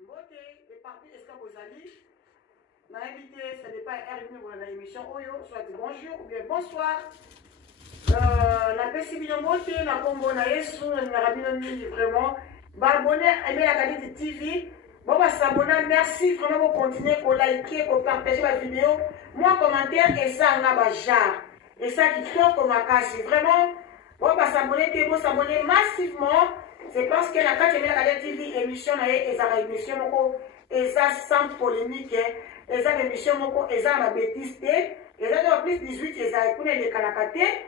Mbote est parti Escabozali. On a invité, ce n'est pas un pour l'émission Oyo, soit bonjour ou bien bonsoir. La Pessibino Mbote, la Congo na Yesu, la Rabino Mingi, vraiment. Abonnez à la qualité TV. Bon, bah, s'abonner, merci vraiment pour continuer, pour liker, pour partager la vidéo. Moi, commentaire, et ça, on a bajar. Et ça, qui tombe comme un casse. Vraiment, bon, bah, s'abonner, bon, s'abonner massivement. C'est parce que la carte de la TV émission et ça émission et ça sans polémique et ça émission et ça ma bêtise et ça plus 18 et ça écoute les canapés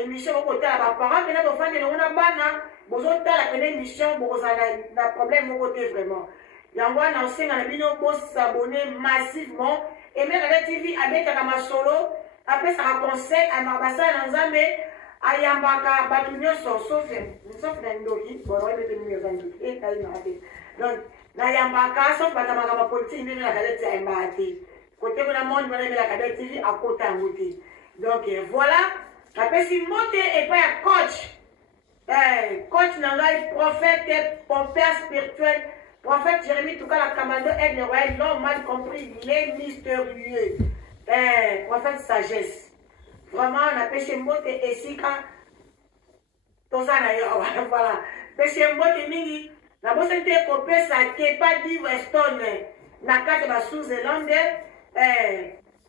émission côté à parents mais là on fait on a bana besoin de la émission bon ça a problème côté vraiment yango na enseigne na bino pour s'abonner massivement et même la TV avec la solo après ça conseil à ma basa na nzambe ayambaka batu nyonso sauf na ndoki bon oyebete mimi zangi ekai na ate donc nayambaka sauf batamaka bapolitiki ndenge na kadeti ayambaka te kote kuna monde wana ebelaka de tv akota yango te donc voilà napesi mbote epai ya coach na ngai prophète père spirituel prophète Jérémie Tukala Kamando aigle royal l'homme mal compris les mystérieux prophète sagesse. Vraiment, on a pêché mbote et sika. Tout ça, voilà. Pêché mbote mingi. La bosse était copée, ça n'est pas dit Weston. La carte de la Sous-Zélande.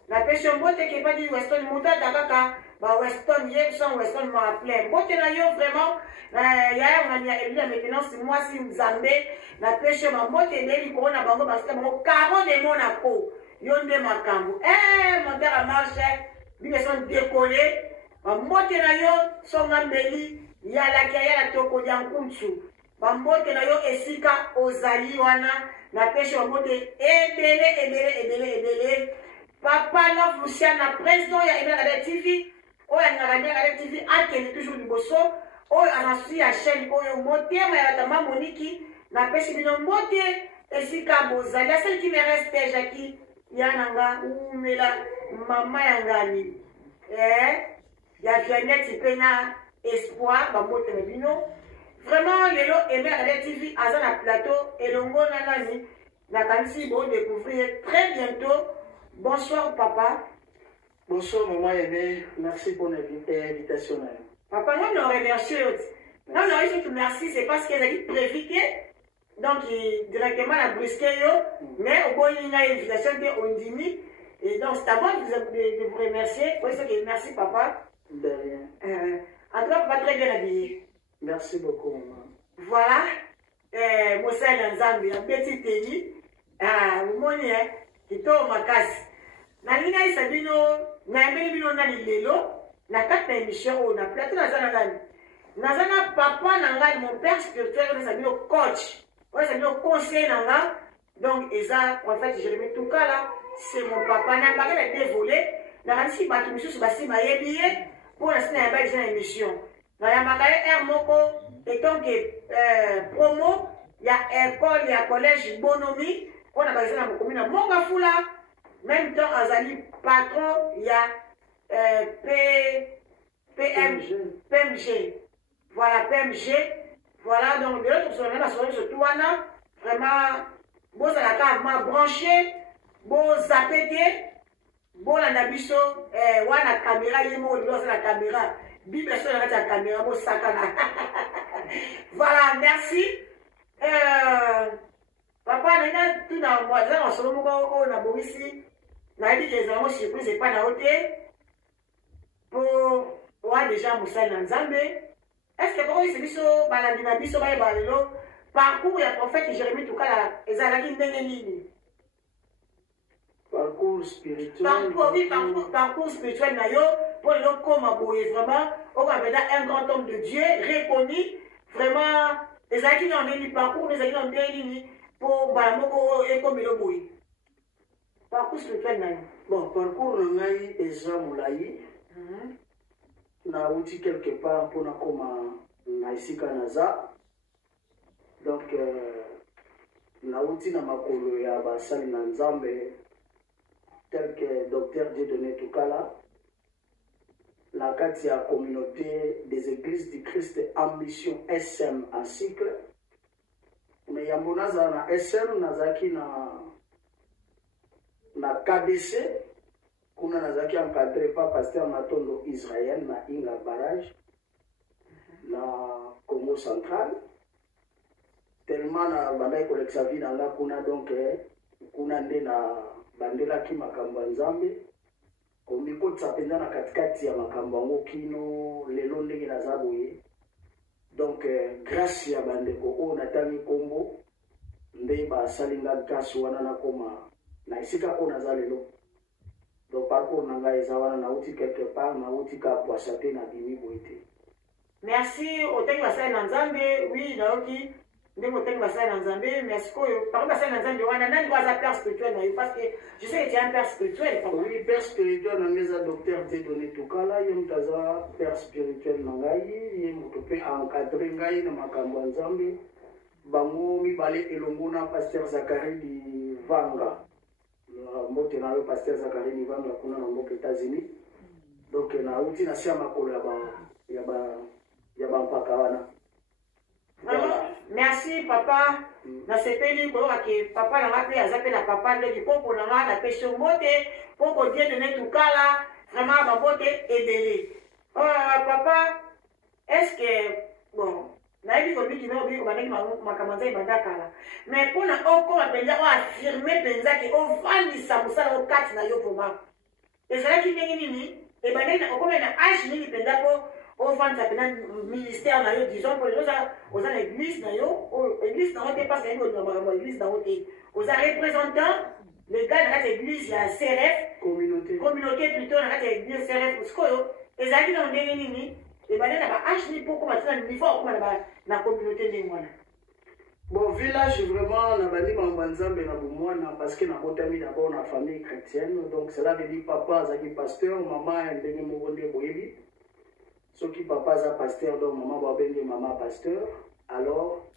La pêché mbote qui n'est pas dit Weston. Mouta Dakaka. Weston, hier, son Weston m'a appelé. Mbote na yo, vraiment. Hier, on a élu maintenant, c'est moi, si Mzambé. La pêché mbote et Nelly Corona Bango, parce que mon caron de Monaco. Yonde Makambo. Mon terre a marché. Ils sont décollés. Mbote na yo songa mbeli ya la kaya la toko ya nkunchu. Mbote na yo esika ozali wana na peshe mbote ebele. Papa Love Luciana président ya Ebele TV. Oya ngara TV ateli toujours liboso. Oya anasui ya chaîne oyo motema ya tama Moniki na peshe bino mbote esika bozali. La seule qui me reste Jackie yananga umela mama yangani ya Viannette pena espoir bambote na bino vraiment lelo aimer la TV aza na plateau elongo na nani na kanisi bon découvrir très bientôt. Bonsoir papa. Bonsoir maman aimée, merci pour l'invitation. Papa non on remercie non je te merci c'est parce qu'elle a dit prévité donc directement la brusqué yo mais au bout il y a une invitation de Ondimi. Et donc, c'est à moi de vous remercier. Merci, papa. De rien. En tout cas, pas très bien habillé. Merci beaucoup, maman. Voilà. Moussa Lanzambi, un petit tennis. Moni, qui tombe ma casse. Nalina Isabino, Nambino Nalilelo, na carte émission, on a plateau dans un Nazana papa Nanga, mon père spirituel, on a mis au coach. On a mis au conseil Nanga. Donc, Eza, en fait, Jérémie Tukala. C'est mon papa, n'a pas dévolé. N'a pas dit que monsieur Sebastien m'a ébié pour l'instant, il y a une émission. Dans la magasin Moko, et donc, promo, il y a école, il y a collège Bonomi, on a basé dans la commune de Mongafula. Même temps, Azali patron, il y a PMG. Voilà, PMG. Voilà, donc, de l'autre, on a sur Touana. Vraiment, bon, ça l'a carrément branché. Bon zapete bon la biso wana caméra yemo liloza la caméra bible sur la caméra bon sakana. Voilà, merci. Papa nina tout na moi za en solo moko na bomisi na dit que ça mo surprise pas na hôtel pour wa déjà Moussa Nzambe. Est-ce que pour c'est biso balandi na biso ba balelo parcours ya prophète Jérémie Tukala ezalaki ndenge nini? Parcours spirituel. Parcours spirituel, pour le coma, vraiment, on va un grand homme de Dieu, reconnu, vraiment, les acquis ont des parcours, les acquis ont des pour Balamoko et comme le boui. Parcours spirituel, bon, parcours Nangaï et Zamoulaï, na outil quelque part pour na koma naisika naza. Donc, na outil na makolo ya basali na Nzambe. Tel que Dr Dieudonné Tukala, la Katia communauté des églises du Christ Ambition SM en cycle, mais yambo naza na SM nazaki na KDC kuna nazaki encadré par pasteur Matondo Israël na Inga Barrage na Congo Central tellement na bandai koleksa vie na nga kuna donc kuna nde na bandelaki makambo ya Nzambe komikotisa mpenza na katikati ya makambo yango kino lelo ndenge naza boye donc grâce ya bandeko oyo natangi nkombo nde basali nga grâce wana nakoma na esika oyo naza lelo donc parcours na ngai eza wana nauti quelque part nauti ka pwasa te na bimi boye te. Merci otangi basali na Nzambe oui nayoki ndenge otangi basali na Nzambe merci koyo par contre basali na Nzambe wana nani aza père spirituel na yo parce que je sais que tu es un père spirituel. Oui, père spirituel na ngai eza docteur Dieudonné Tukala ye moto aza père spirituel na ngai ye moto mpe encadré ngai na makambo ya Nzambe bango mibale elongo na pasteur Zakari Livanga mbote na yo pasteur Zakari Livanga kuna na mboka États-Unis donc nauti na sia makolo ya bampaka wana. Vraiment, merci papa. Na sepeli ko ke papa na ngape azape na papa ndeki popo na nga na pesho mbote popo Dieudonné Tukala vraiment ba mbote ebele. Papa, est-ce que bon, na ebi ko biki no bi ko baneki makamanza ibandakala. Mais pour na oko mapenza o affirmer penza ke o vandisa musala o kati na yo poma. Ezala ki ndenge nini? E baneki na oko na age nini penza ko au fond ça ministère na yo disons pour les aux l'église na yo église na yote parce que l'église na yote aux représentants les gars de l'église la CRF communauté plutôt na l'église CRF parce que ezali na ndenge nini et ba na ba âge ni pour comment ça niveau comme na communauté ndenge wana. Bon, village vraiment na bani Nzambe na bomwana parce que na botami d'abord na famille chrétienne donc cela veut dire papa azaki pasteur maman ndenge moko nde boyebi. Soki papa za pasteur donc maman babenge maman pasteur alors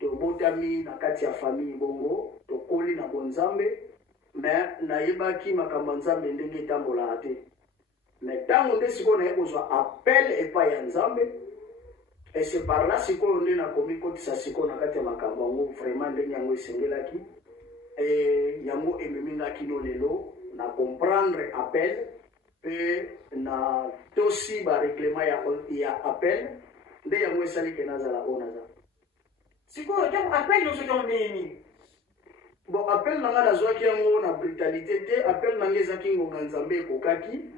to botami na kati ya famille bongo to koli na bonzambe mais na yebaki makambo Nzambe ndenge tambola te mais tango nde siko na yekozwa appel epai ya Nzambe et c'est par là siko nde na komi kotisa siko na kati ya makambo yango vraiment ndenge yango esengelaki et yango ememingaki no lelo na comprendre appel et na tosi ba reclama ya appel nde yango esali ke nazala onaza siko donc appel no soki ondeni bon appel nanga nazwaki yango na brutalité te appel nanga ezaki ngonga Nzambe ekokaki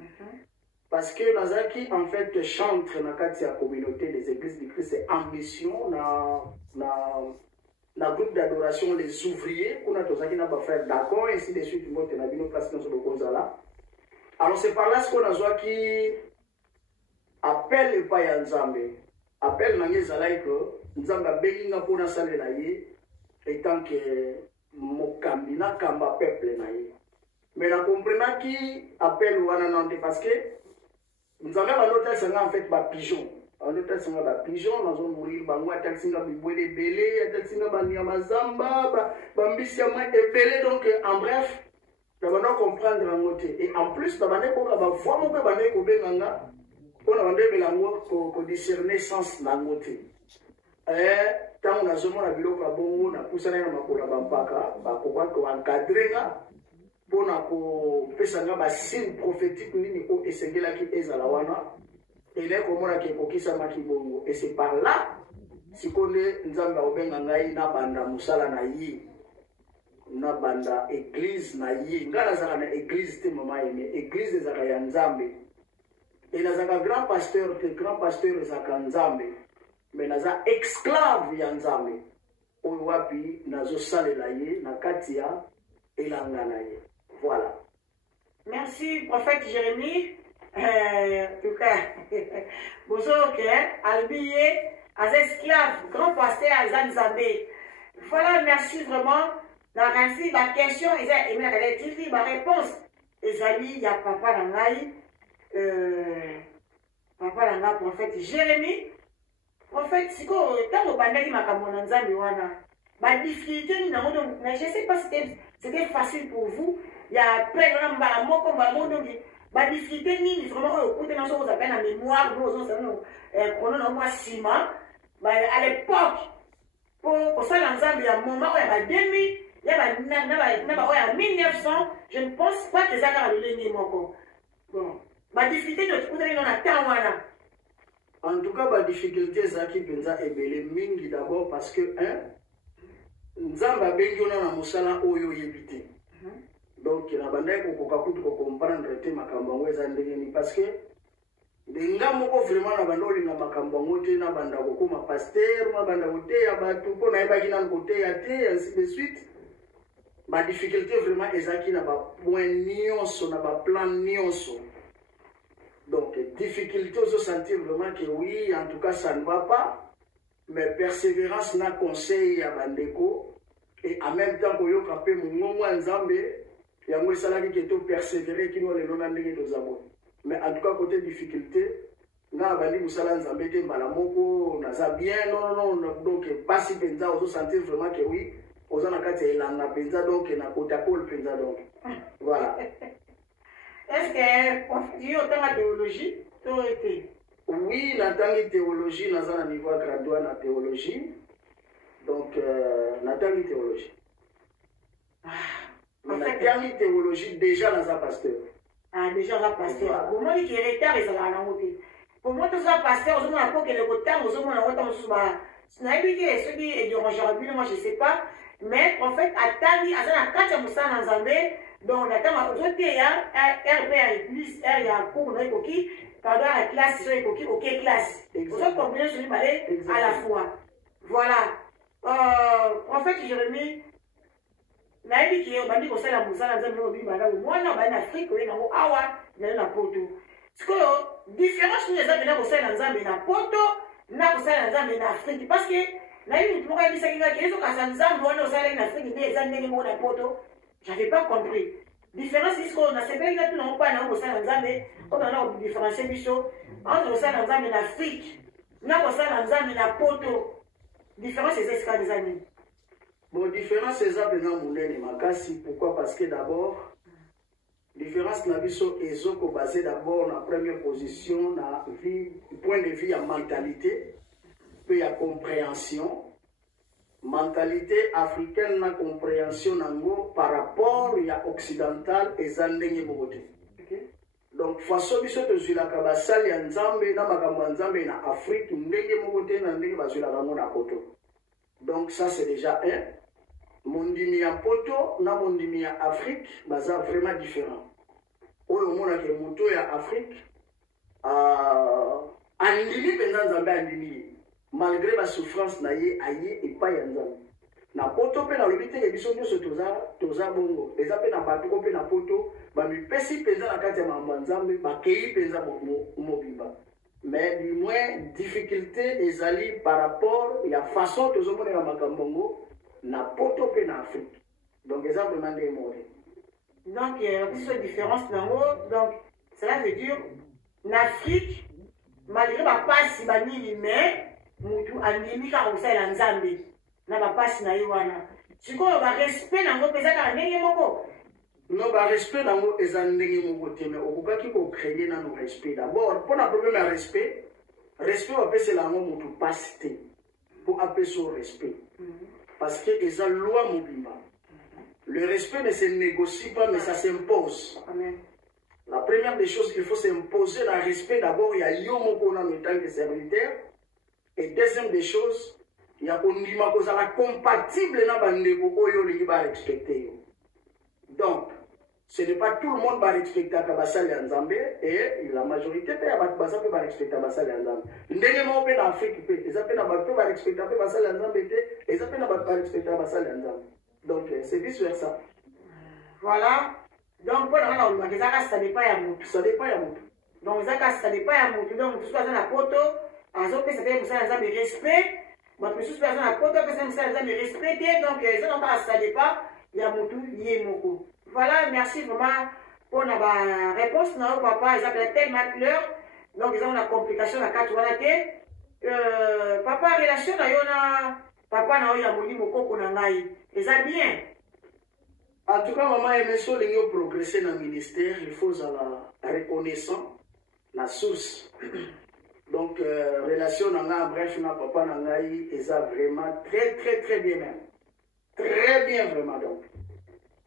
parce que nazaki en fait chantre na kati ya communauté des églises du Christ en mission na groupe d'adoration les ouvriers kuna tozaki na ba frère d'accord ainsi de suite mbote na bino place na so konzala. Alors c'est par là ce qu'on a joué qui appelle le païen Nzambe. Appelle nange zalai que Nzamba beginga pour na salle la ye étant que mokambi na kamba peuple na ye. Mais la comprendre qui appelle wana nante parce que Nzamba ba l'hôtel sanga en fait ba pigeon. En hôtel sanga ba pigeon na zone mourir bango atel singa bibwele belé atel singa ba nyamazamba ba mbisi ya ma ebele donc en bref nous allons comprendre la montée. Et en plus, nous allons voir mon père, on a discerner sens la montée. Tant on a zoomé la bilo kabongo, na poussé na makola bampaka, bakokwa ko encadrer nga, pour na ko pesanga ba signe prophétique nini o esengela ki ezala wana. Et là comment na ki kokisa makibongo. Et c'est par là si konde Nzamba obenga ngai na banda musala na yi. Na banda église na ye ngala zaka na église te mama yeme église zaka ya Nzambe et na zaka grand pasteur zaka Nzambe mais naza esclave ya Nzambe oyo wapi nazo salela ye na kati ya elanga na ye. Voilà. Merci prophète Jérémie. En tout cas bonjour que albiye as esclave grand pasteur à Nzambe. Voilà, merci vraiment. La question, il ma réponse. Ezali, il y a papa Langai, papa Langai, prophète Jérémie, prophète Siko, quand on bandaki makamona Nzambe wana, ma difficulté, je ne sais pas si c'était facile pour vous. Il y a plein de gens qui ma difficulté, ni vraiment, écoutez, nous avons appelé la mémoire, nous avons à l'époque, pour ça l'ensemble il y a un moment où il y a 2000 il y a 1900 je ne pense pas que ça va le moko bon ma difficulté de trouver dans la temps voilà en tout cas ma difficulté ça qui pensa ebele mingi d'abord parce que nzamba bengi ona na musala oyo yebite donc na bandai ko kokakutu ko comprendre te makambo ngo eza ndenge parce que denga moko vraiment na bandoli na makambo ngo te na banda ko koma pasteur na banda ko te ya batu ko na yeba kina côté ya te ainsi de suite ma difficulté vraiment ezaki na ba point nyonso na ba plan nyonso donc difficulté aux sentir vraiment que oui en tout cas ça ne va pas mais persévérance na conseil ya bandeko et en même temps ko yoka pe mongo nzambe yango esalaki ke to persévérer kino lelo na ndenge tozabo mais en tout cas côté difficulté nga bandi musala nzambe te mbala moko naza bien non donc pas si penza ozo sentir vraiment que oui oza na kati elanga penza donc na kota ko penza donc voilà est-ce que tu autant la théologie to été oui na tangi théologie naza na niveau graduat na théologie donc na tangi théologie na tangi théologie déjà naza pasteur. Ah, déjà la pasteur. Pour moi, il est retard, ils ont la langue. Pour moi, tout ça, pasteur, je ne sais pas que le temps, je ne sais pas si vous avez ceux qui est du moi, je ne sais pas. Mais en fait, à Tani, à la carte, je suis en Zambé, donc on attend, je suis RP à l'église, il y a un cours, on a coquille, pendant la classe, il y a coquille, ok, classe. Vous avez compris, je suis allé à la fois. Voilà. En fait, Jérémie, nayebi ki obandi kosala mosala nzambe obimba mwana obali na afrique oye nango awa nali na poto sikoyo différence nini eza mpena kosala na nzambe na poto na kosala na nzambe na afrique parce que nayebi motu moko ayebisaki ngaki ezokasa nzambe wana osalaki na afrique nde eza ndenge moko na poto j'avais pas compris différence isikoyo nasepeli nga tuna moko pana kosala na nzambe oyo bana kodifférencie biso entre kosala na nzambe na afrique na kosala na nzambe na poto différence eza esika eza nini. Bon, différence c'est ça maintenant moulin makasi. Pourquoi? Parce que d'abord, différence na biso ezoko basé d'abord na première position na vie, point de vue à mentalité, puis à compréhension. Mentalité africaine na compréhension nango par rapport à occidental et zandenge mokote. Donc façon biso tozilaka basali ya nzambe na makambo ya nzambe na Afrique ndenge mokote na ndenge bazilaka ngo na poto. Donc ça c'est déjà un. Mondimi ya poto na mondimi ya Afrique baza vraiment différent. Oyo mona ke moto ya Afrique andimi penza nzambe andimi malgré la souffrance na ye aye epai ya nzambe. Na poto pe na lobi te biso nyonso toza bongo. Eza pe na bato ko pe na poto ba mi pesi penza na kati ya mambo nzambe ba kei penza mobimba. Mais du moins difficulté ezali par rapport ya façon tozomona ya makambongo na poto pe na Afrique. Donc les gens demandent des mots. Donc il y a une différence dans l'eau. Donc cela veut dire en Afrique malgré ma passe banini mais mutu andimi ka osala nzambe na ba passe na yiwana. Sikoyo ba respect nango pesa ka ndenge moko. Non ba respect nango eza ndenge moko te mais okokaki ko créer na no respect d'abord pour na problème à respect va pesa lango mutu passe te pour appeler son respect. Parce que les loi mobimba. Le respect ne se négocie pas, mais ça s'impose. La première des choses qu'il faut s'imposer, le respect d'abord, il y a Yomoko en tant que serviteur. Et deuxième des choses, il y a Ondima la compatible na bandeko oyo li ba respecter. Donc, ce n'est pas tout le monde va respecter Kabasal et Nzambe et la majorité peut va respecter Kabasal et Nzambe. Ndenge mo pe na Afrique pe, les appels na bato va respecter Kabasal et Nzambe et les appels na bato va respecter Kabasal et Nzambe. Donc c'est vice versa. Voilà. Donc pour la on va ça dépend ya mutu. Ça dépend ya mutu. Donc ça dépend ya mutu. Donc tout ça dans la poto, azo pe ça peut ça Nzambe respect. Bah plus personne na poto pe ça Nzambe respecter donc ça dépend ya mutu yé moko. Voilà, merci vraiment pour la réponse. Non, papa, ils appellent tellement clair. Donc, ils ont une complication à 4 ans. Papa, relation, papa, na oya moni moko kuna ngai. Ils ont bien. En tout cas, maman, aimé so lingo progresser dans le ministère. Il faut la reconnaissance, la source. Donc, relation nanga bref na papa nanga est vraiment très bien même. Très bien vraiment donc.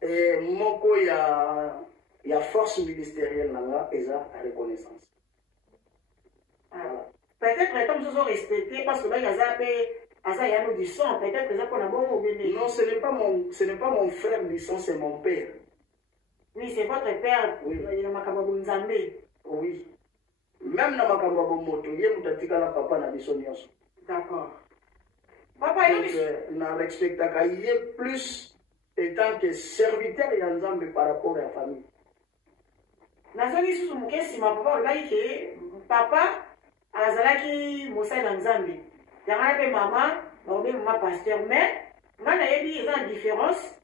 Et moko il y a force ministérielle nanga et ça reconnaissance. Voilà. Peut-être comme vous avez respecté parce que là il y a du sang. Peut-être que ça qu'on a bon ou bien. Non, ce n'est pas mon frère du sang, c'est mon père. Oui, c'est votre père. Oui. Il a oui. Même na makambo moto, yé mutatika la papa na biso nyonso. D'accord. Papa, donc, na respectaka yé plus étant que serviteur ya Nzambe par rapport à la famille. Nazali sous mon kesi ma papa olai ke papa azalaki mosali na Nzambe. Yanga pe maman, maman pasteur mais ngana yebi eza différence.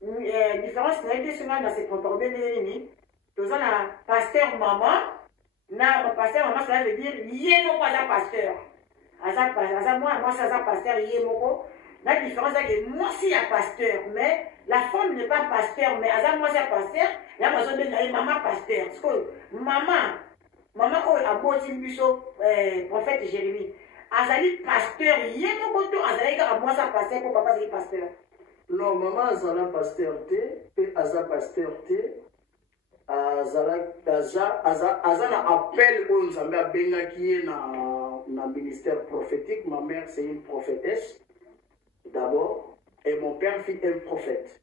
Différence na yebi sima na se comporter nini. Toza na pasteur maman. Na pasteur maman ça veut dire yé moko aza pasteur. Aza moi ça aza pasteur yé moko. La différence c'est que moi si ya pasteur mais la femme n'est pas pasteur mais aza moi c'est pasteur, ya mazo de maman pasteur. Parce que maman oh aboti biso prophète Jérémie. Azali pasteur yé moko to azali ka moi ça pasteur pour papa c'est pasteur. Non, maman azala pasteur té et aza pasteur té. Aza na appel au Nzambe abenga qui est na ministère prophétique. Ma mère c'est une prophétesse d'abord et mon père fut un prophète.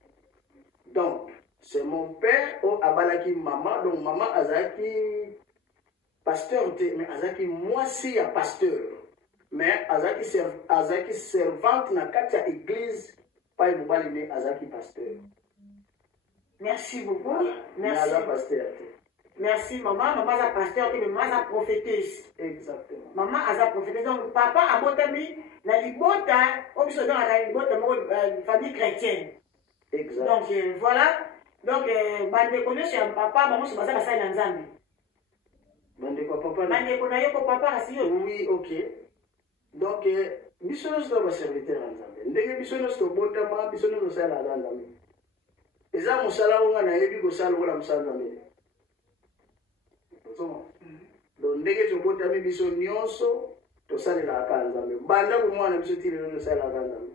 Donc c'est mon père au abalaki maman, donc maman azaki pasteur mais azaki moi si ya pasteur mais azaki servante na kati ya église pa mobali mais azaki pasteur. Merci beaucoup. Voilà. Merci. Merci maman. Maman a pasteur, mais maman a prophétesse. Exactement. Maman a prophétesse. Donc papa a botami na libota, au biso dans la libota famille chrétienne. Exactement. Donc voilà. Donc bande connaît chez papa, maman se basa basa na Nzambe. Bande ko papa. Bande connaît ko papa asiyo. Oui, OK. Donc biso no sto ba serviteur na Nzambe. Ndenge biso no sto botama, biso no sala na Nzambe. Eza musala wonga na yebi ko sala wala musala Nzambe. Donc ndenge to botami biso nyonso to salela ka Nzambe. Banda ko mwana biso tire no sala ka Nzambe.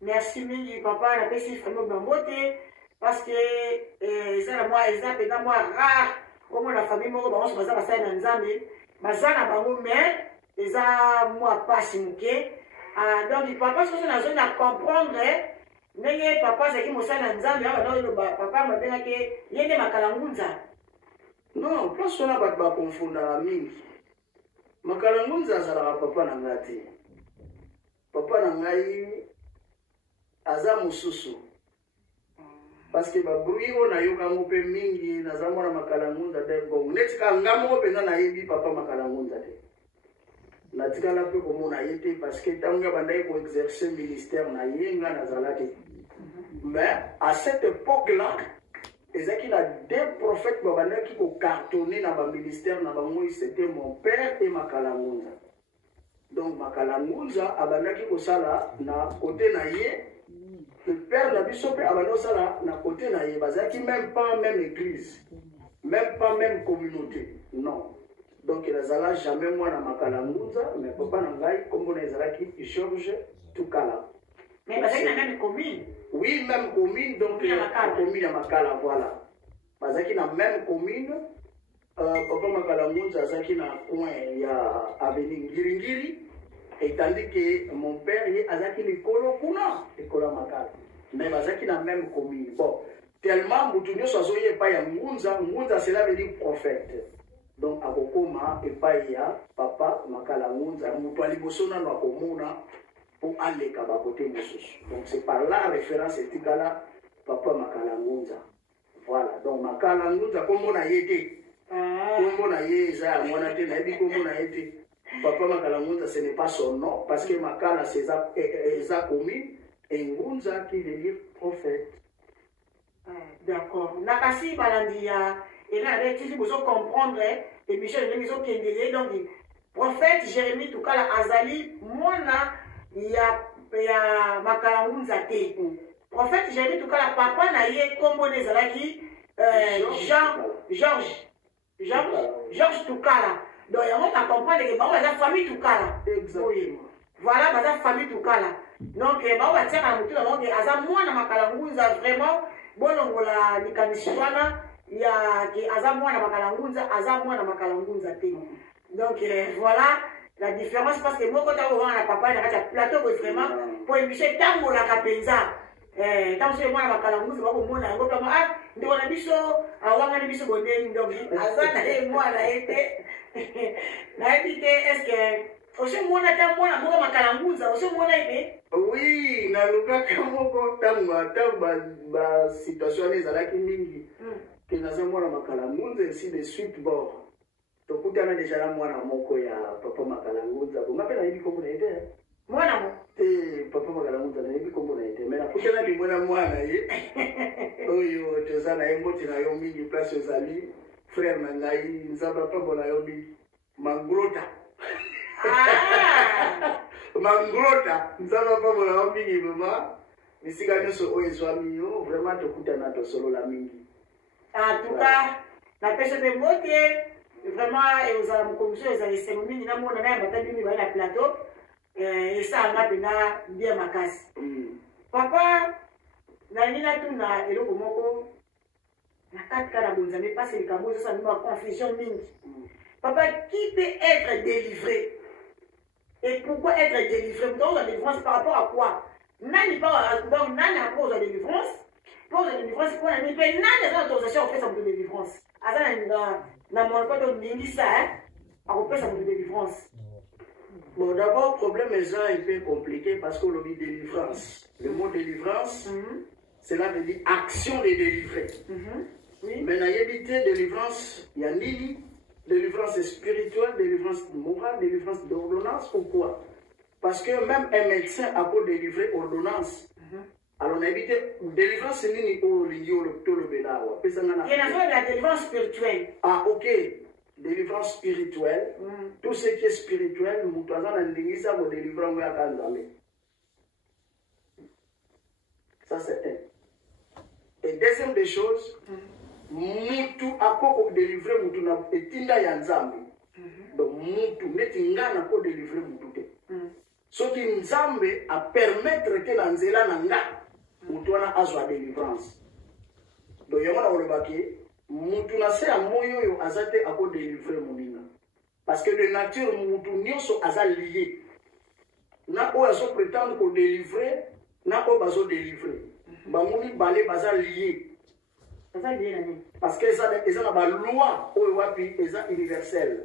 Merci mingi papa na pesi famille bambote parce que ça moi exemple dans moi rare comme la famille moko bango baza basala na Nzambe bazana bango mais eza moi pas simuke donc papa soso na zone à comprendre ndenge papa zaki mosala na Nzambe awa no papa mabenga ke yende makalangunza. Non, place on a pas confondre mingi. Makalangunza azala papa na ngati. Papa na ngai aza mususu. Parce que ba bruit na yoka ngope mingi na zambo na makalangunza de bon. Netika ngamo penza na yebi papa makalangunza de. Na tika la pe komo na yete parce que tanga bandai ko exercer ministère na yenga na zalate. Mais à cette époque-là, il y a deux prophètes qui ont cartonné dans le ministère, c'était mon père et Makalangunza. Donc Makalangunza, qui sala na côté naïe, le père de Bishop sala na côté naïe, qui même pas même église, même pas même communauté, non. Donc il n'a jamais moi na Makalangunza, mais papa nangai comme on est qui Georges Tukala. Mais parce qu'il y a même commune. Oui, même commune, donc commune à Makala, voilà. Parce qu'il y a même commune, papa Makalangunza, Zaki na coin, il y a avenue Ngiringiri, et tandis que mon père, il y a Zaki Nikolo Kuna, Nikolo Makala. Mais Zaki na même commune. Bon, tellement, Moutounio Sozoye pas ya Ngunza, Ngunza cela veut dire prophète. Donc, à Bokoma, et pas ya papa Makalangunza, Moutouali Bosona, Nakomuna, pour aller à côté de nous. Donc c'est par là la référence est là, papa Makalangunza. Voilà, donc Makalangunza, comme on a été, comme on a été, comme on a été, papa Makalangunza, ce n'est pas son nom, parce que Makala, c'est ça commis, et Ngunza qui veut dire prophète. D'accord. Nakasi Balandia, et là, il faut comprendre, et Michel, il faut qu'il donc, prophète Jérémie, tout cas, Azali, Mona, il y a Makalangunza te. Prophète Jérémie, tout cas, la papa n'a yé comme on est Georges Toukala. Donc, on va comprendre que bah, la famille tout cas là. Exactement. Voilà, bah, la famille tout cas là. Donc, bah, on va dire à mutu, donc, aza moi na makalangunza vraiment, bon, on la likaniswana, il y a que aza moi na makalangunza, aza moi na makalangunza te. Donc, voilà la différence parce que moi, quand on va à papa, il y a un plateau vraiment pour émission tango la capenza. Tant que moi, la calanguze, va au monde, on va ah, de on a biso, à Wanga biso bonne, donc, Azana et moi, la été, la été, est-ce que, aussi, moi, moi, ma calanguze, aussi, moi, la été. Oui, na lukaka moko ba situation ezalaki mingi. Que naza mwana makalanguze, ainsi de suite, bon. Tokutana deja na mwana moko ya papa makalanguza bonga pe na yebi kombo na ete mwana mo papa makalanguza na yebi kombo na ete mais nakutana bi mwana ye oyo toza na ye mboti na yo mingi place ozali frère na ngai nzamba pambo na yo mingi mangrota mangrota nzamba pambo na yo mingi vraiment bisika nyonso oyo ezwami yo vraiment tokutana tosolola mingi en tout cas na pese de mote vraiment et aux amours les cérémonies na mona na batali ni ba plateau et ça nga pena bien makasi papa na nina tuna eloko moko na katika na bonza mais pas c'est comme ça nous confusion mingi papa qui peut être délivré et pourquoi être délivré donc la délivrance par rapport à quoi nani pas donc nani à cause de la délivrance pour la délivrance pour la nani nani autorisation fait ça de délivrance azana na mon pas de l'ingisa à repérer sa délivrance. Bon, d'abord, le problème est un peu compliqué parce que le mot délivrance. Le mot délivrance, cela veut dire action de délivrer. Oui. Mais dans l'évité délivrance, il y a ni délivrance spirituelle, délivrance morale, délivrance d'ordonnance. Pourquoi? Parce que même un médecin a pour délivrer ordonnance. Alors, on a évité délivrance, c'est ni au lieu le bélawa. Il y a la délivrance spirituelle. Ah, ok. Délivrance spirituelle. Tout ce qui est spirituel, nous avons une délivrance à Kanzame. Ça, c'est un. Et deuxième des choses, Moutou a quoi délivrer Moutou na etinda yanzambi. Donc, Moutou, netingana ko délivrer Moutou. Ce qui Nzambe a permettre que Nanzela nanga. Mutwana azwa délivrance. Donc yamona olobaki mutuna se amoyo yo azate ako délivrer monina. Parce que de nature mutu nyonso aza lié. Na o azo prétendre ko délivrer, na o bazo délivrer. Ba muni balé baza lié. Baza lié nani? Parce que ça na ba loi o wapi eza universelle.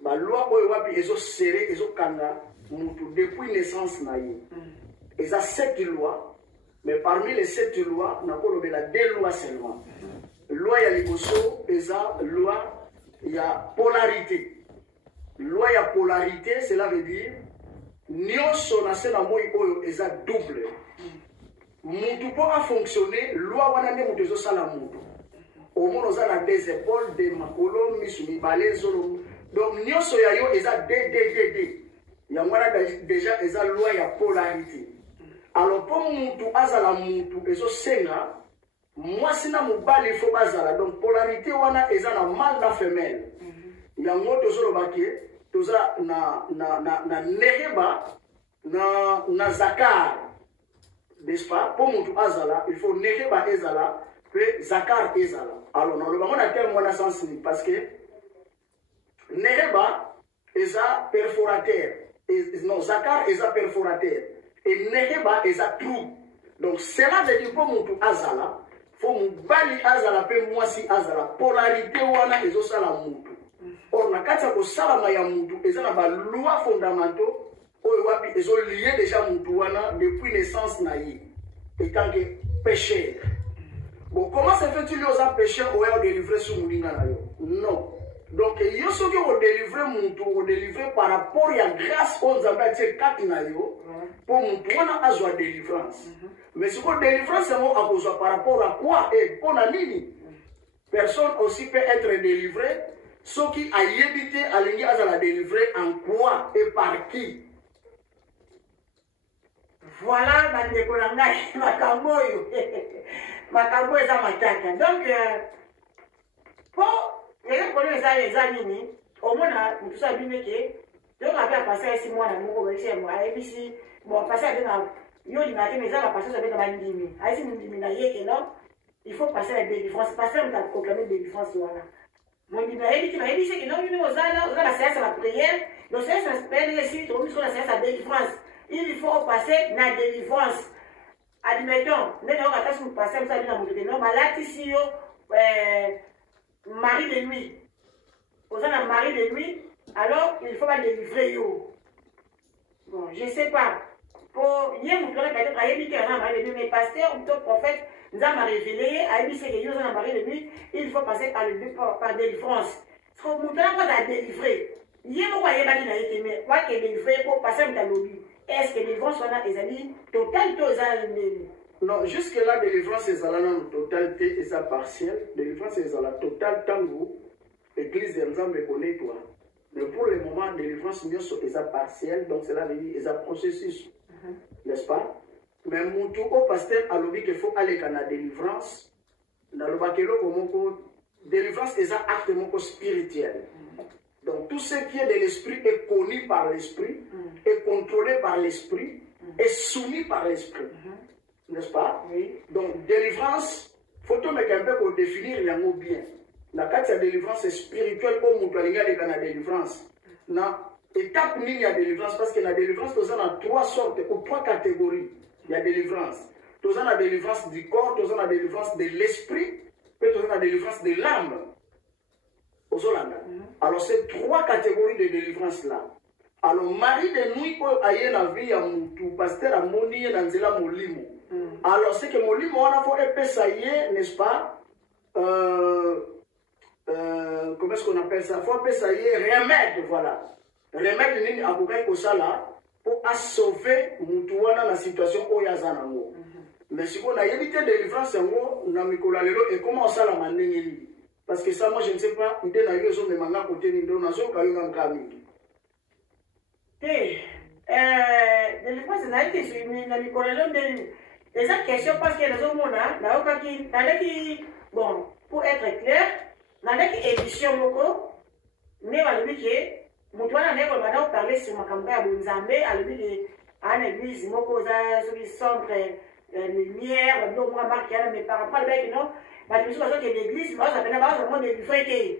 Ba loi o wapi ezo serré ezo kanga mutu depuis naissance na ye. Il y a 7 lois, mais parmi les 7 lois, on a 2 lois seulement. Loi, il y a l'émotion, il y a loi, il y a polarité. Loi, il y a polarité, cela veut dire, nous sommes double. Moutou pour fonctionner, loi, on a des moutons sala moutou. Au moins, on a des épaules, des makolo, misumi, balé, zolo. Donc, nous sommes D. Il y a déjà une loi, il y a polarité. Alors, pour Moutou, Azala Moutou, et ce Senga, moi, si na moubali, il faut Azala. Donc, polarité, wana, et ça, na mâle, na femelle. Il y a un mot de Zolobaki, tout ça, na Nereba, na Zakar. N'est-ce pas? Pour Moutou, Azala, il faut Nereba, Ezala, puis Zakar, Ezala. Alors, dans le moment, on a tel mot sens, parce que Nereba, est un perforateur. Non, Zakar, est un perforateur. Et Nereba est un trou. Donc, cela veut dire pour Moutou Azala, il faut Moubali Azala, peu moi si Azala. Polarité wana est aussi la Moutou. Or, na kati ko salama ya Moutou, et ça na loi fondamentaux, ils ont lié déjà Moutou wana depuis naissance naïe. Et tant que pécheur. Bon, comment se fait-il aux pécheurs ou délivrer sous Moulinga na yo? Non. Donc, il y a ceux qui ont délivré Moutou, ont délivré par rapport à la grâce aux ambassadeurs Katinayo, pour Moutou, on a besoin de délivrance. Mais ce qu'on délivrance, c'est à cause par rapport à quoi? Et pour la ligne, personne aussi peut être délivré, ceux qui a évité à la délivrer en quoi et par qui? Voilà, Makamboyo. Makamboyo est à ma tête. Donc, pour Les problèmes, les amis, au moins, tout ça, bien que, donc, après, passer 6 mois, mon gros, chez moi, et puis, bon, passer avec un, yo, il m'a dit, mais ça va passer avec un dimi. Aïe, si nous diminuons, non, il faut passer avec des différences. Passer, on a proclamé des différences, voilà. Mon dimi, il m'a dit, c'est que non, il nous a la séance à la prière, donc, ça s'appelle, ici, on la séance à délivrance. Il faut passer dans la délivrance. Admettons, nous avons passé, nous avons malade ici, mari de nuit. Vous avez un mari de nuit, alors il faut pas délivrer. Bon, je ne sais pas. Pour hier, vous pouvez peut-être aller dire un mari de nuit, mais pasteur ou tout prophète nous a révélé, à lui, c'est que nous avons un mari de nuit, il faut passer par délivrance. Parce que nous avons pas délivrer. Hier, vous voyez, vous avez dit, mais quoi que délivrer pour passer dans le lobby. Est-ce que délivrance soit des amis total, non, jusque-là, délivrance est la totalité et sa partielle. Délivrance est la totale tango. L'église de Nzambe connaît toi. Mais pour le moment, délivrance est sa partielle, donc cela veut dire est un processus. N'est-ce pas? Mais mon tout au pasteur a l'objet qu'il faut aller à la délivrance. Dans le baquelo, délivrance est un acte spirituel. Donc tout ce qui est de l'esprit est connu par l'esprit, est contrôlé par l'esprit, est soumis par l'esprit. N'est-ce pas? Oui. Donc délivrance, il faut un peu pour définir les mots bien. La carte de délivrance spirituelle, au Moutalinga de la délivrance. Na étape ni la délivrance, parce que la délivrance, nous avons 3 sortes ou 3 catégories. Il y a délivrance. Nous avons la délivrance du corps, nous avons la délivrance de l'esprit, et nous avons la délivrance de l'âme. Alors, c'est 3 catégories de délivrance là. Alors, mari de nuit, aye na vie ya mutu, pasteur a moni na nzela molimo. Alors, c'est que molimo, on a fait épaissailler, n'est-ce pas? Comment est-ce qu'on appelle ça? Il faut épaissailler remède, voilà. Remède nini akokai kosala pour sauver mutu wana na situation oyazanango. Mais si on a évité délivrance, on a mis la lelo et comment ça la mandengeli? Parce que ça, moi, je ne sais pas, il y a des gens qui ont côté de l'indonation, qui ont un camion. Délivrance, c'est que je n'ai pas les autres questions parce que les autres qui, bon, pour être clair, dans les éditions, mais à l'objet que, mon toit n'a pas parlé sur ma campagne à Bonzambe, à l'objet à l'église, moko, sur les centres, lumière, le moi marqué, mais par rapport à l'église, non, mais je me suis dit que l'église, moi, ça fait vraiment délivrer.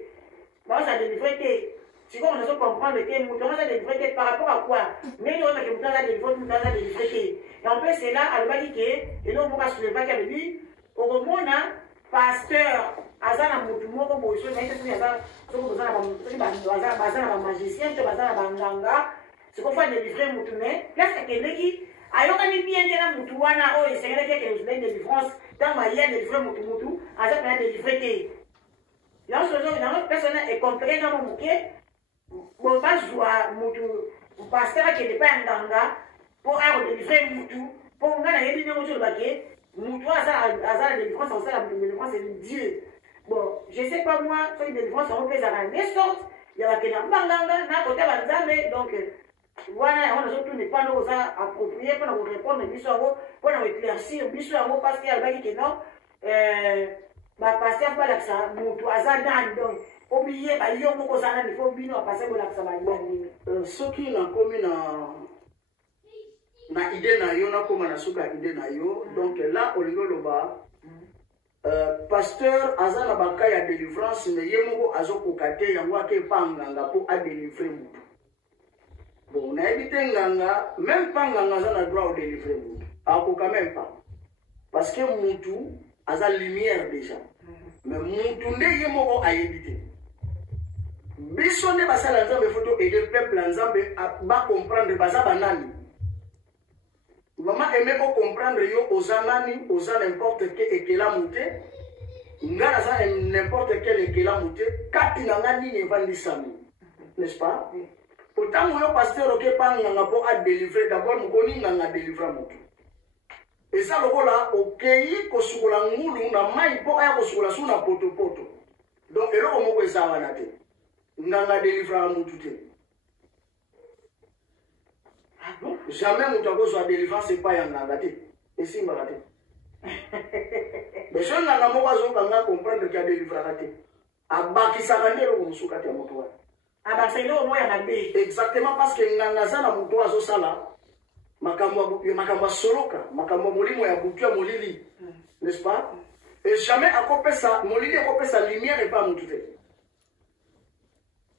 Moi, ça délivrer. Si on a comprendre que nous avons délivrer par rapport à quoi? Mais nous avons délivrer. Et en plus, c'est là, à l'objet que, et nous, on va se lever qu'elle dit, au moment, pasteur, azana mutu moko boisho na ite tuyaza soko bazana magicien to bazana banganga siko fa délivrer mutu ne place keleki ayoka ni bien tena mutu wana o esengela ke nous donne délivrance dans ma hier délivrer mutu aza na délivrer te là ce jour dans personne est compris dans mon muke bon pas joie mutu pasteur qui n'est pas nganga pour délivrer mutu pour ngana yebi ne mutu baké mutu aza délivrance on ça la délivrance c'est Dieu. Bon, je ne sais pas moi, sur les délivrances, on peut avoir des sortes, il y a des gens donc voilà, on a surtout pas nous approprier pour nous répondre, pour nous éclaircir, parce qu'il y a des gens qui non, passer par là, ça, mon hasard, donc, oubliez, il y a beaucoup de il faut bien passer par là, ça va. Ce qui n'a commis na idée na yo, na comme na souka idée na yo, donc là, au niveau de bas. Pasteur azana baka ya délivrance mais yemoko azoko kate yango ake panganga pour a délivrer mutu. Bon, na évité nganga, même panganga azana droit au délivrer mutu. Akoka même pas. Parce que mutu aza lumière déjà. Mais mutu nde yemoko a évité. Biso ne basala nzambe photo et le peuple nzambe ba comprendre baza banani. Maman aimait comprendre yo ozanani, oza n'importe quel ekela mouté. Ngara za n'importe quel ekela mouté. Kati nanga ni evandisami. N'est-ce pas? Pourtant, yo pasteur ok pas nganga po a délivrer d'abord mukoni nganga délivrer moutou. Et ça le là okei ko sukula ngulu na mai po aya ko sukula suna poto poto. Donc eloko moko ezawa na te. Nganga délivrer moutou te. Jamais mon tabou soit délivrance c'est pas y en a gâté. Et si m'a gâté. Mais je n'en ai pas besoin de comprendre qu'il y a délivrance gâté. abakisaka nde eloko mosusu kati ya moto wana abakisa eloko moko ya mabe exactement parce que nganga aza na moto azosala makambo ya soloka makambo ya molimo ya butu ya molili n'est-ce pas et jamais akopesa molili akopesa lumière epa motu te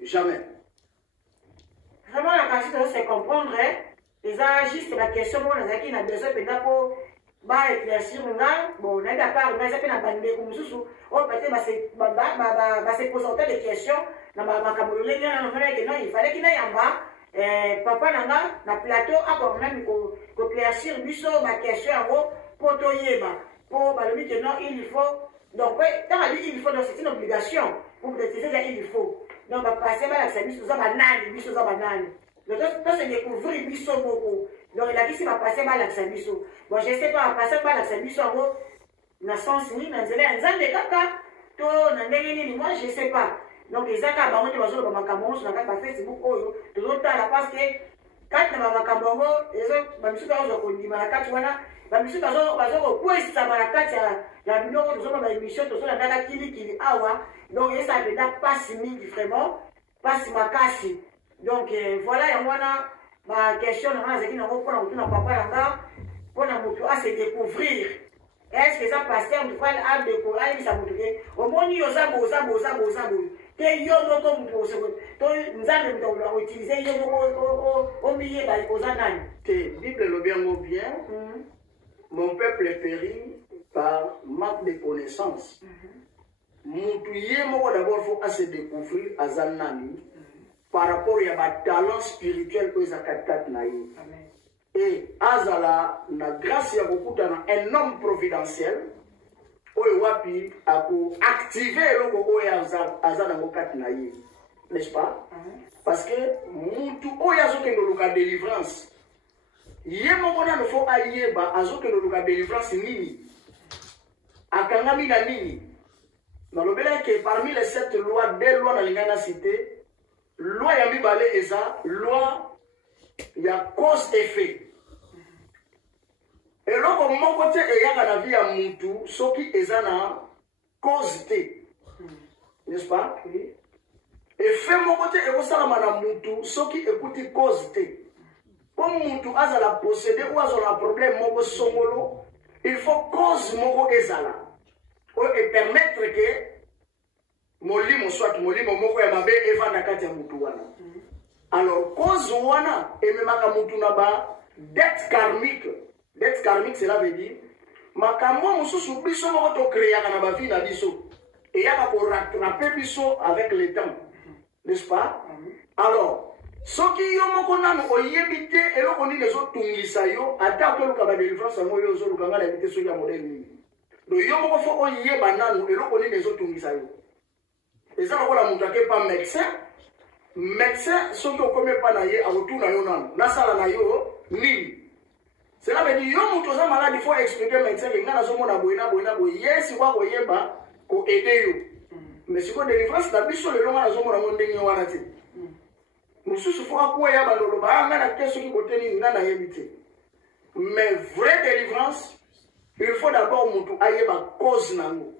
jamais vraiment la question de se comprendre ils ont juste la question bon nazaki na besoin penda ko ba éclaircir nga bon na da part nga zape na bande ko mususu o peut-être ba se poser des questions na makambo lenge na fana que non il fallait qu'il aille en bas papa nanga na plateau encore même ko éclaircir biso ma question en gros pour toyeba pour balobi que non il faut donc tant à dire il faut donc c'est une obligation pour décider il faut donc va passer par la service za banani biso za banani donc c'est découvrir biso beaucoup donc il a dit si va passer par la service bon je sais pas passer par la service en gros na sens ni na nzela nzambe kaka to na ndenge nini moi je sais pas donc ezaka bango te bazolo ba makambo sur na kata Facebook oyo to tala parce que kati na makambo ngo ezo ba misuka ozo kondima na kati wana ba misuka bazo kwesa na kati ya biloko to ba émission to na ndaka kili awa donc ça peut pas passer mingi vraiment passe makasi donc voilà ya mwana ma question na zaki na ko pona mutuna papa yanga pona mutu a se découvrir est-ce que ça passe en tout cas à découvrir ça mutu ke au moni yo za boza te yo moko mutu se to nzambe mutu la utiliser yo moko o miye ba koza nani te Bible lo bien mon peuple périt par manque de connaissances mutu ye moko d'abord faut à se découvrir azanani par rapport à ba talent spirituel que za katat na ye et azala na grâce ya kokuta na un homme providentiel oyo wapi ako activer eloko oyo aza nango kati na ye n'est-ce pas parce que mutu oyo azokende luka délivrance ye moko nano fo ayeba azokende luka délivrance nini akangami na nini nalobela que parmi les 7 lois des lois na lingana cité loi ya mibale eza loi ya cause effet eloko moko te eyaka na vie ya mutu soki eza na cause te n'est-ce pas effet moko te ekosalama na mutu soki ekuti cause te po mutu azala possédé ou azala problème moko songolo il faut cause moko ezala oyo epermettre ke molimo soit molimo moko ya mabe evanda kati ya mutu wana alors cause wana ememaka mutu na ba dette karmique. Dette karmique, cela veut dire makambo mususu biso moko to créaka na ba vie na biso et yaka ko rattraper biso avec le temps, n'est-ce pas? Alors soki yo moko nanu oyebi te eloko nini ezotungisa yo ata toluka ba délivrance yango yo ozoluka nga na yebi te soki ya modèle nini donc yo moko fo oyeba nanu eloko nini ezotungisa yo eza lokola mutu ake pa médecin soki okomi epa na ye akotuna yo nanu nasala na yo nini. Cela veut dire yo mutu oza malade il faut expliquer médecin que nga nazomona boye na boye ye sikwa koyeba ko aider yo mais siko délivrance na biso lelo nga nazomona ngo ndenge wana te mosusu fo akwea bandoloba nga na te soki boteni nga nayebi te mais vraie délivrance il faut d'abord mutu ayeba cause nango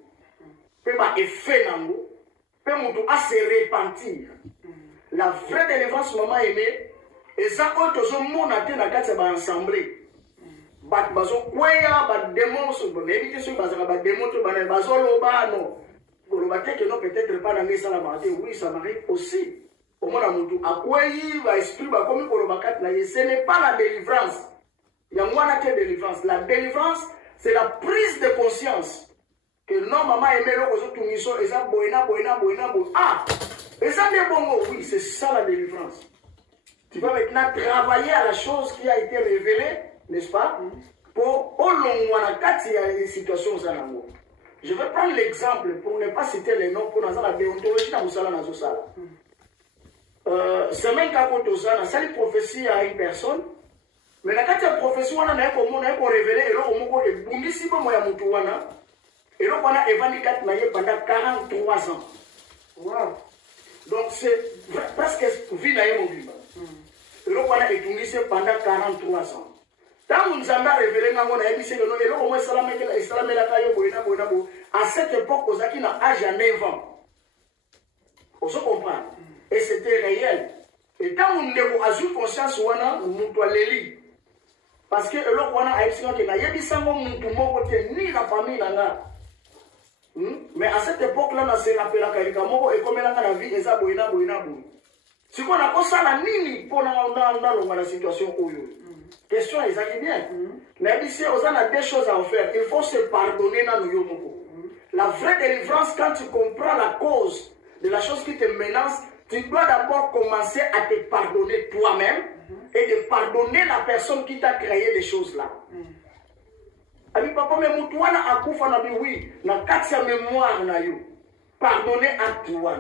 pe ba effet nango pe mutu a se repentir la vraie délivrance maman aimé eza oyo tozomona te na kati ya baensemble bat bazo kwea ba démon so bon éviter so bazaka ba démon to bana bazoloba no boloba te que non peut-être pas dans les salles matin oui ça m'arrive aussi au moins mutu akwei ba esprit ba comme boloba kat na ce n'est pas la délivrance il y a mwana te délivrance la délivrance c'est la prise de conscience que non maman aimé loko zo tungiso eza boina ah eza de bongo oui c'est ça la délivrance tu vas maintenant travailler à la chose qui a été révélée, n'est-ce pas? Pour les situations. Je vais prendre l'exemple pour ne pas citer les noms pour la déontologie dans c'est même quand on a une prophétie à une personne, mais la prophétie on a révélé et là on a bundisi bon ya mutu wana et là on a évangélisé pendant 43 ans. Wow. Donc c'est presque vie na yemo vie. Eloko wana etungise pendant 43 ans. Tant nous avons révélé na mona ebise que non eloko mo salamela kayo boina bo. À cette époque ozaki na âge à 9 ans. On se comprend. Et c'était réel. Et tant qu'on a eu conscience, on a eu parce que l'autre on a eu ni la famille là. Mais à cette époque-là, on s'est rappelé et comme la vie est à boina. Si on a pensé à la nini pour la situation où question est bien. Mais ici, on a des choses à faire. Il faut se pardonner dans nos La vraie délivrance, quand tu comprends la cause de la chose qui te menace, tu dois d'abord commencer à te pardonner toi-même et de pardonner la personne qui t'a créé des choses là. Ami papa, mais moutouana akufa na oui, na katia mémoire na yo. Pardonner à toi.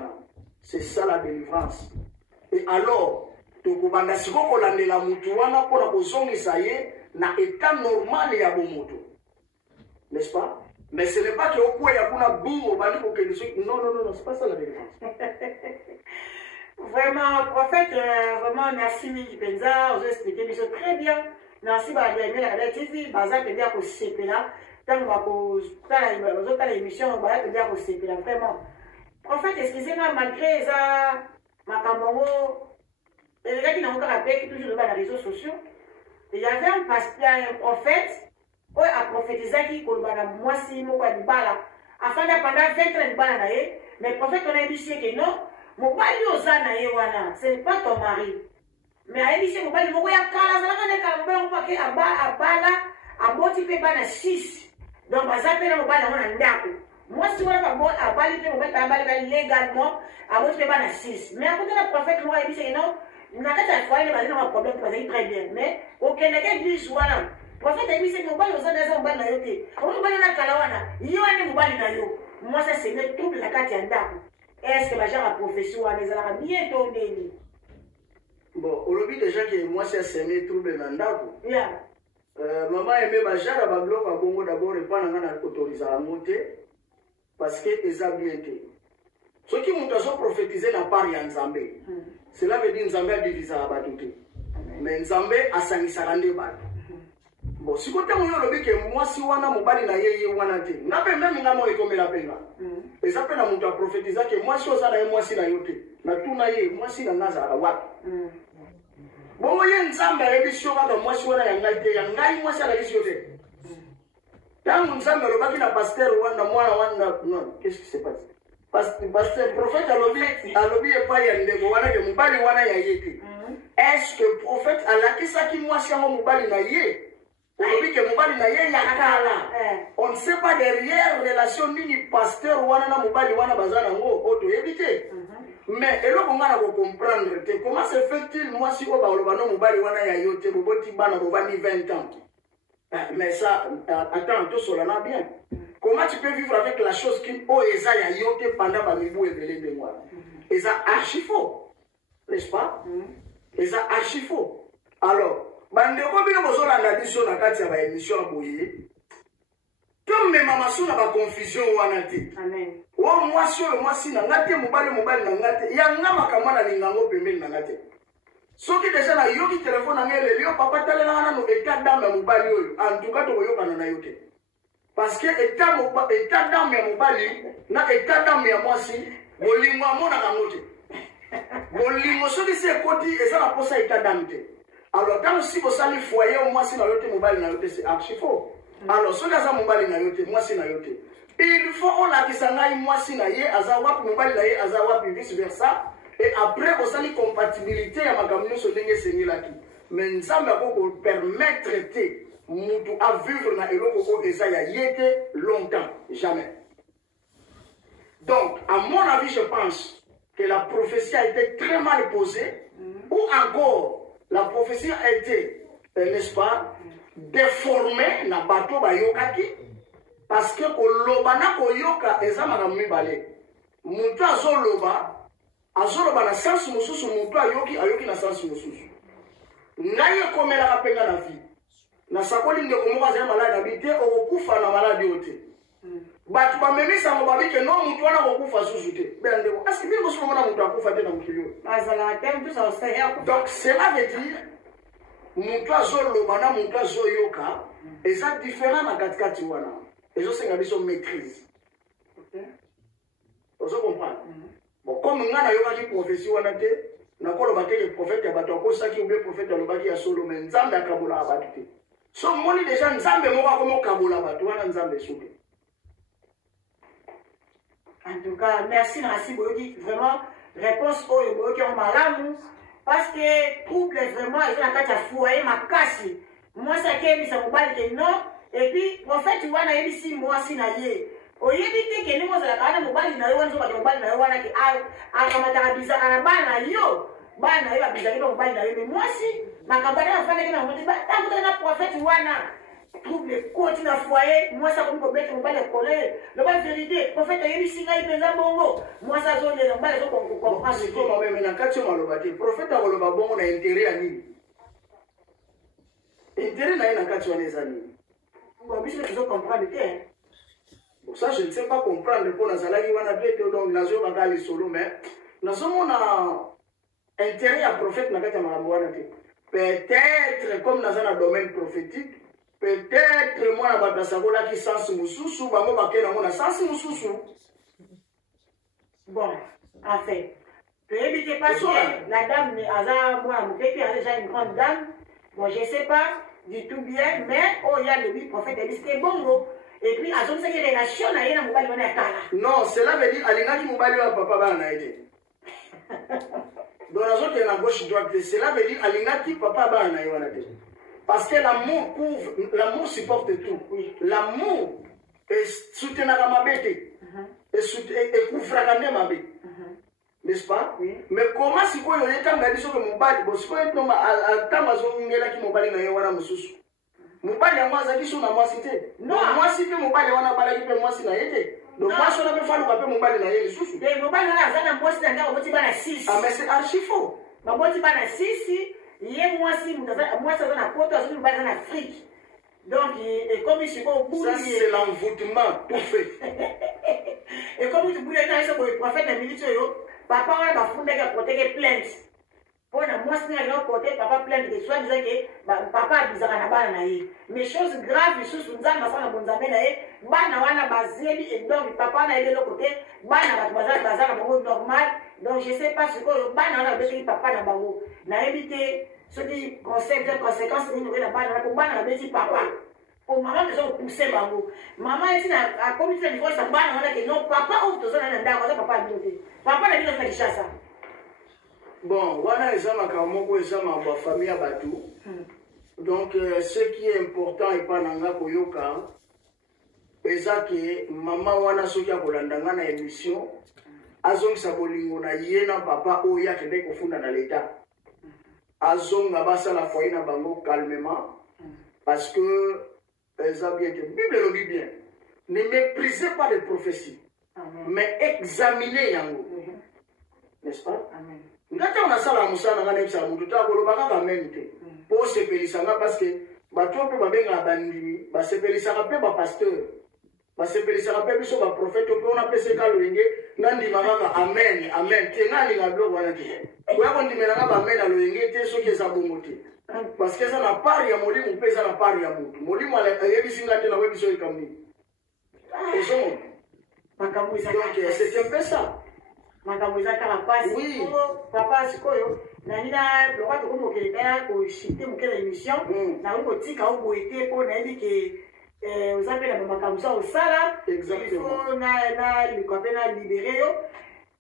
C'est ça la délivrance. Et alors, tu vas si vous avez la moutouana pour la position na état normal ya bomoto. N'est-ce pas? Mais ce n'est pas que au quoi il y a une boum au bali pour que les choses. Non, c'est pas ça la délivrance. Vraiment, prophète, vraiment, merci Miki Penza, vous avez expliqué les choses très bien. Merci, bah, bien, la TV, Bazar, que bien, qu'on s'est là. Tant qu'on va l'émission, on va bien, qu'on s'est là, vraiment. Prophète, excusez-moi, malgré ça, ma camarade, les gars qui n'ont encore appelé, qui toujours dans les réseaux sociaux, il y avait un prophète. Oui, à prophétiser qui kolbana moi si moi quoi bala afin de pendant 20 ans bala naé mais prophète on a dit que non mon bali ozana naé wana ce n'est pas ton mari mais a dit mon bali mo ya kala ça la kala mo ba ke abala aboti pe bana 6 donc bazape na mo bali on ndako moi si wala ba abali pe mo bali abali légalement aboti pe bana 6 mais à côté le prophète moi il dit que non n'a pas de problème parce que pas problème parce que très bien mais aucun n'est dit voilà. Prophète a dit que mobile aux autres mobile na yote. On mobile na kalawana. Yo ane mobile na yo. Moi ça c'est le trouble la kati ndako. Est-ce que ma genre a profession à les ala bien tombé. Bon, au lobby déjà que moi c'est semé trouble na ndako. Yeah. Maman aimé ba jara ba bloc ba bongo d'abord et pas na autoriser à monter parce que eza bien été. Ceux qui m'ont toujours prophétisé na part ya Nzambe. Cela veut dire Nzambe a divisé à batuté. Mais Nzambe a sangisarande ba. Bon, si côté mon lobby que moi si wana mobali na ye wana te. Na pe même ngamo ekomela penga. Et ça peut na mutu a prophétiser que moi si oza na ye moi si na yote. Na tout na ye moi si na ngaza ala wapi. Bon ye Nzambe ebisio ka moi si wana ya ngai te ya ngai moi si ala yisio te. Tant Nzambe lobaki na pasteur wana wana non, qu'est-ce qui se passe? Pasteur prophète a lobby et pas ya ndeko wana ke mobali wana ya yete. Est-ce que prophète alakisa ki moi si ngo mobali na ye? On ne sait pas derrière relation ni pasteur wana na mobali wana bazana ngo oto éviter. Mais et là on va comprendre comment se fait-il moi si on va le mobali wana ya yote boboti bana bovani 20 ans. Mais ça attends tout cela là bien. Comment tu peux vivre avec la chose qui o eza ya yote pendant ba mibu evele de moi. Eza archi faux. N'est-ce pas? Eza archi faux. Alors bandeko bino bozolanda biso na kati ya ba émission boye comme mama suna ba confusion wana te amen wo mwasi na ngate mobali na ngate ya ngama kamana lingango pembeni na ngate soki deja na yoki telefone ngele lio papa talela na no état d'âme ya mobali oyo en tout cas to yokana na yote parce que état d'âme ya mobali na état d'âme ya mwasi bolingo amona kangote bolingo soki se koti eza na posa état d'âme te. Alors, quand si vous allez foyer, moi, si na yote mobile na yote, c'est archi faux. Alors, si vous avez mobile na yote, moi, si na yote. Il faut on la kisanga, moi, si na ye, azawap mobile na ye, azawap vice versa. Et après, vous allez compatibilité à ma gamme, so denge sengi la ki. Mais nous allons permettre à vivre na eloko eza ya yete longtemps, jamais. Donc, à mon avis, je pense que la prophétie a été très mal posée, ou encore. La prophétie a été, n'est-ce pas, déformée na bateau bayokaki parce que koloba na koyoka ezama na mibale. Mutu azoloba na sens mususu mutu ayoki na sens mususu. Ngaye komela kapenga na vie. Na sakoli ndeko moko azali malade habité okokufa na malade yote. Batu bamemisa ngo babike no mutu wana kokufa susu te. Bendeko est-ce que biko soma na mutu akufa te na mukilio. Azala tem tout ça c'est donc cela veut dire mutu azoloba na mutu azoyoka eza différent na katikati wana. Ezo senga biso maîtrise. OK. Ozo comprendre. Bon, comme nous avons une prophétie, on a dit, nous avons dit que le prophète a battu, ou bien le prophète a battu à Solo, mais nous avons Kabola a battu. So, moi, déjà, nous avons Kabola a battu, nous avons sauté. En tout cas, merci Nassi Boyoki, vraiment, réponse au Boyoki en malamu, parce que couple vraiment, ils ont la carte à foyer, ma casse. Moi, ça qui est mis à mon bal que non, et puis, prophète, tu vois, na yebi si moi, si na ye. Oyebi te que nous, on a la carte à mon bal, na yo, on a mon bal, na yo, on a qui a kamata bizarre na bal na yo. Bal na yo, a bizarre na bal na yo, mais moi, si, ma campagne a fait que na mon bal, tant que na prophète, tu vois, na. Trouve les côtes dans le foyer, moi ça comme mettre mon bal de coller. Le bal vérité, prophète a eu singa il pesa bongo. Moi ça zone le bal zo comprendre. C'est comme même na kati malobati. Prophète a koloba bongo na intérêt à nini? Intérêt na kati wana ezani. Bon, biso tu comprendre que. Bon ça je ne sais pas comprendre pour na zalaki wana bete donc nazo bakali solo mais nazo mona intérêt à prophète na kati makambo wana te. Peut-être comme dans un domaine prophétique. Peut-être moi na batasakola ki sens mususu bango bakena mona sens mususu. Bon, en fait, peut éviter parce que la dame Aza moi qui a déjà une grande dame. Bon, je sais pas du tout bien, mais oh il y a le prophète dit c'était bongo. Et puis à son série relation na yena mobali wana kala. Non, cela veut dire alingaki mobali wa papa bana na ete. Dans la zone de la gauche droite, cela veut dire alingaki papa bana na yona te. Parce que l'amour couvre, l'amour supporte tout. Oui. L'amour est soutenu à ma bête et couvre à ma bête. N'est-ce pas? Oui. Mais comment si vous avez dit que mon bali, si vous avez dit que mon bali n'a pas de souci. Mon bali a moi sur la moi cité. Non, moi si mon bali a bali qui peut moi si n'a été. Donc moi je ne peux pas faire mon bali n'a été souci. Mais mon bali n'a pas de moi si n'a pas de 6. Ah mais c'est archi faux. Ma moi si pas de 6. Moi ça dans la côte, ça dans l'Afrique. Donc, et comme il se voit au bout. Ça, c'est l'envoûtement, tout fait. Et comme il voulait dire que le prophète de militaire, papa a fondé qui a porté plainte. Pour moi, si on a porté papa plainte de soi disant que papa a bizarre à la balle. Mais chose grave, les choses nous avons dans le bon amen, bana wana bazeli et donc papa n'a aidé l'autre côté, bana bazar normal. Donc je sais pas ce que bana wana bezeli papa na bango. Na évité ce qui conséquence de nous la bana pour bana bezeli papa. Pour maman ils ont poussé bango. Maman est à comité de voix ça bana wana que non papa ou tout ça na ndako papa a dit. Papa n'a dit que ça ça. Bon, voilà les hommes à Kamoko, les hommes à famille à Batou. Donc, ce qui est important et pas nanga koyoka, c'est que maman wana soki a kolandanga na émission, azong sabolingo na yena papa oya kende kofunda na l'état. Azong abasa la foyer na bango calmement, parce que ça bien que Bible le dit bien. Ne méprisez pas les prophéties, mais examinez yango, n'est-ce pas? Amen. Ngati on a ça la musana ngane bisa mutu ta kolo baka ka mente po sepelisa nga parce que bato pe babenga bandimi ba sepelisa ka pe ba pasteur ba sepelisa ka pe biso ba prophète pe on a pese ka loenge nandi maka amen amen te ngani nga blo wana te ko ya kondi mena nga ba amen a loenge te so ke za bongo te parce que ça na part ya molimo pe ça na part ya mutu molimo ala yebi singa te na webi so ikamni oso makambo isa donc c'est un peu ça. Makambo ezaka na pasi papa sikoyo na nina lokwa to komo keleka ko shite mukela émission na ko tika o boete po na ndi ke ozape na makambo sa osala exactement na likopena libéré yo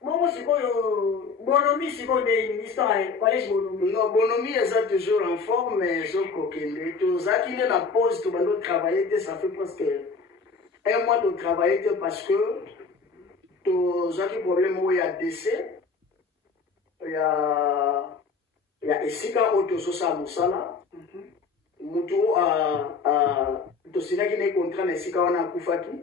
momo sikoyo bonomi sikoyo de ministre collège bonomi non bonomi est toujours en forme mais zo kokende to zaki na pause to bando travailler ça fait presque un mois de travailler parce que tous les problèmes où il y a décès, il y a ici quand on te sosa musala, mutu to sinaki ne contrat na ici quand on a kufaki,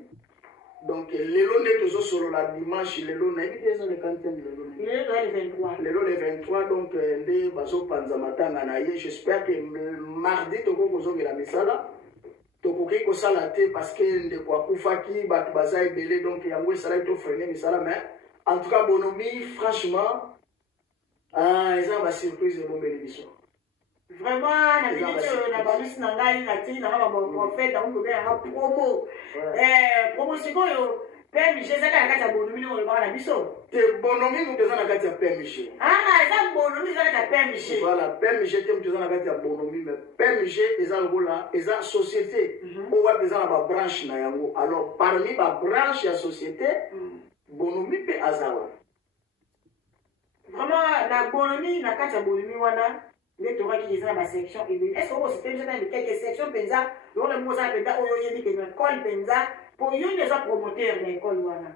donc les lots ne tous solo la dimanche les lots na ils sont les quantième les lots les 23 donc les baso panzamatanga na ye j'espère que mardi to ko kozo la misala. Tokoki kosala te parce que ndeko akufaki bato baza ebele donc yango esala to freiner misala mais en tout cas bonomi franchement eza ba surprise de bombe l'émission vraiment na minute na balisi na ngai na ti na ba prophète na ngo be na promo promo sikoyo PMG ça ka kati ya bonomi no le bana biso. Te bonomi nous tozana kati ya PMG. Ah, ça bonomi ça kati ya PMG. Voilà, PMG te tozana kati ya bonomi mais PMG eza lokola eza société. O wa bezana ba branche na yango. Alors parmi ba branche ya société, bonomi pe azawa. Vraiment la bonomi na kati ya bonomi wana les toura qui disent la section est-ce que vous savez dans quelques sections penza dans le moza penza oyo yebi que l'école penza pour yo déjà promoteur de l'école wana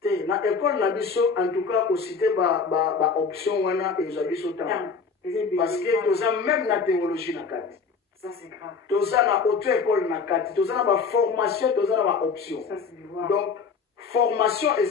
te na école na biso en tout cas ko citer ba option wana et za biso temps parce que toza même na théologie na kati ça c'est grave toza na auto école na kati toza na ba formation toza na ba option ça c'est grave donc formation et